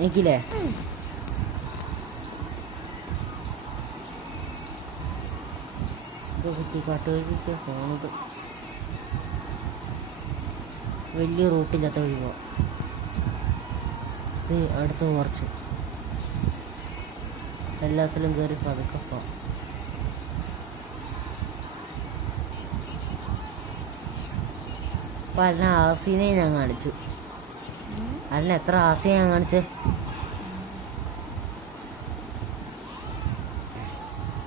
എനിക്കില്ലേ കുട്ടിക്കാട്ടുവഴി ഫോണിത് വലിയ റൂട്ടില്ലാത്ത വഴി പോവാം. ഇത് അടുത്ത് കുറച്ച് എല്ലാത്തിലും കയറി പതുക്കെ പോവാം. അപ്പം അതിന് ആസീനെ ഞാൻ കാണിച്ചു. അതിന് എത്ര ആസയെ ഞാൻ കാണിച്ച്.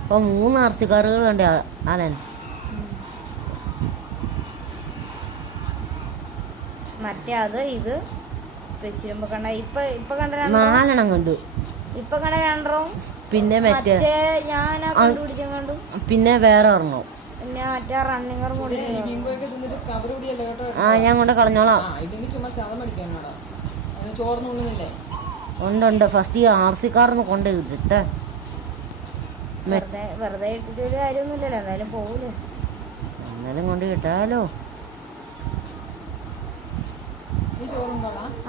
ഇപ്പൊ 3 RC കാറുകളുണ്ട് അലൻ. മറ്റേ അത് ഇത് വെച്ചിരുമ്പോ കണ്ട ഇപ്പൊ കണ്ട 4 കണ്ടു. ഇപ്പൊ കണ്ട 2 പിന്നെ മറ്റേ ഞാൻ കണ്ടുപിടിച്ച കണ്ടു. പിന്നെ വേറെ ഒരെണ്ണം പിന്നെ മറ്റേ റണ്ണിങ്ങർ കൂടി ഞാൻ കൊണ്ട് കളഞ്ഞോളാം. ഉണ്ട് ഫസ്റ്റ് ഈ RC കാറൊന്ന് കൊണ്ട് ഇട്ടിട്ട് വെറുതെ ഇട്ടിട്ട് ഒരു കാര്യമൊന്നുമില്ലല്ലോ. എന്തായാലും പോകൂലേ. എന്നാലും കൊണ്ട് കിട്ടാലോ.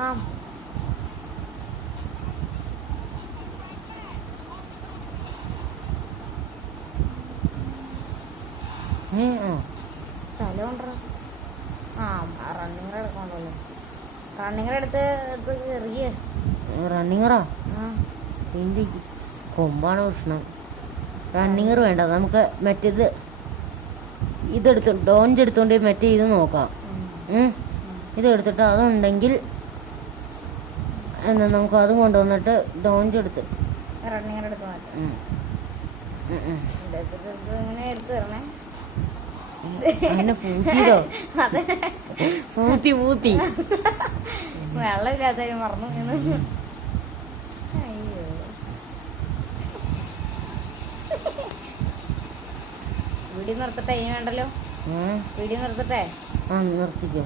ആ സ്ഥലം ഉണ്ടോ? റണ്ണിങ്ങർ എടുക്കണ്ടല്ലോ. റണ്ണിങ്ങർ എടുത്ത് എറിയ. റണ്ണിങ്ങറാ എൻ്റെ കൊമ്പാണ് പ്രശ്നം. റണ്ണിങ്ങർ വേണ്ട, നമുക്ക് മറ്റേത് ഇതെടുത്ത് ഡോഞ്ച് എടുത്തോണ്ട് മറ്റേ ഇത് നോക്കാം. ഇതെടുത്തിട്ട് അതുണ്ടെങ്കിൽ എന്നാ നമുക്ക് അതും കൊണ്ടുവന്നിട്ട് ഡോഞ്ച് എടുത്ത് റണ്ണിങ്ങർ എടുത്ത് മാറ്റാം. ഇങ്ങനെ എടുത്ത് തരണേ. അങ്ങനെ പൂത്തിയോ? പൂത്തി വെള്ളമില്ലാത്ത മറന്നു. അയ്യോ, വീഡിയോ നിർത്തട്ടെ? ഇനി വേണ്ടല്ലോ. വീഡിയോ നിർത്തട്ടെ? നിർത്തിക്കോ.